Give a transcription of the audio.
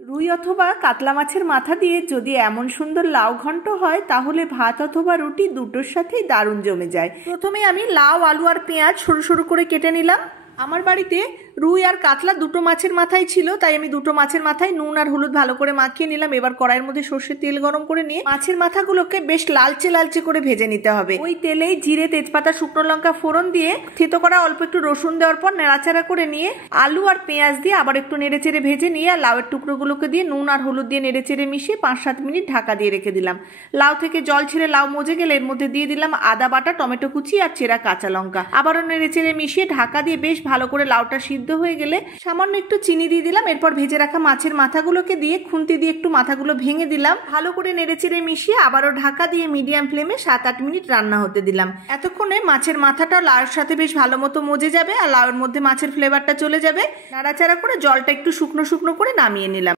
রুই অথবা কাতলা মাছের মাথা দিয়ে যদি এমন সুন্দর লাউ ঘন্ট হয় তাহলে ভাত অথবা রুটি দুটোর সাথেই দারুণ জমে যায়। প্রথমে আমি লাউ, আলু আর পেঁয়াজ সরু সরু করে কেটে নিলাম। আমার বাড়িতে রুই আর কাতলা দুটো মাছের মাথাই ছিল, তাই আমি দুটো মাছের মাথায় নুন আর হলুদ ভালো করে মাখিয়ে নিলাম। এবার কড়াইয়ের মধ্যে সর্ষের তেল গরম করে নিয়ে মাছের মাথাগুলোকে বেশ লালচে লালচে করে ভেজে নিতে হবে। ওই তেলেই জিরে, তেজপাতা, শুকনো লঙ্কা ফোড়ন দিয়ে থেতো করা অল্প একটু রসুন দেওয়ার পর নাড়াচাড়া করে নিয়ে আলু আর পেঁয়াজ দিয়ে আবার একটু নেড়েচেড়ে ভেজে নিয়ে আর লাউয়ের টুকরোগুলোকে দিয়ে নুন আর হলুদ দিয়ে নেড়েচেড়ে মিশিয়ে 5-7 মিনিট ঢাকা দিয়ে রেখে দিলাম। লাউ থেকে জল ছেড়ে লাউ মজে গেলে এর মধ্যে দিয়ে দিলাম আদা বাটা, টমেটো কুচি আর চেরা কাঁচা লঙ্কা। আবারও নেড়েচেড়ে মিশিয়ে ঢাকা দিয়ে বেশ ভালো করে লাউটা সিদ্ধ হয়ে গেলে সামান্য একটু চিনি দিয়ে দিলাম। এরপর ভেজে রাখা মাছের মাথাগুলোকে দিয়ে খুন্তি দিয়ে একটু মাথাগুলো ভেঙে দিলাম। ভালো করে নেড়েচেড়ে মিশিয়ে আবারও ঢাকা দিয়ে মিডিয়াম ফ্লেমে 7-8 মিনিট রান্না হতে দিলাম। এতক্ষণে মাছের মাথাটা লাউয়ের সাথে বেশ ভালো মতো মজে যাবে আর লাউয়ের মধ্যে মাছের ফ্লেভারটা চলে যাবে। নাড়াচাড়া করে জলটা একটু শুকনো শুকনো করে নামিয়ে নিলাম।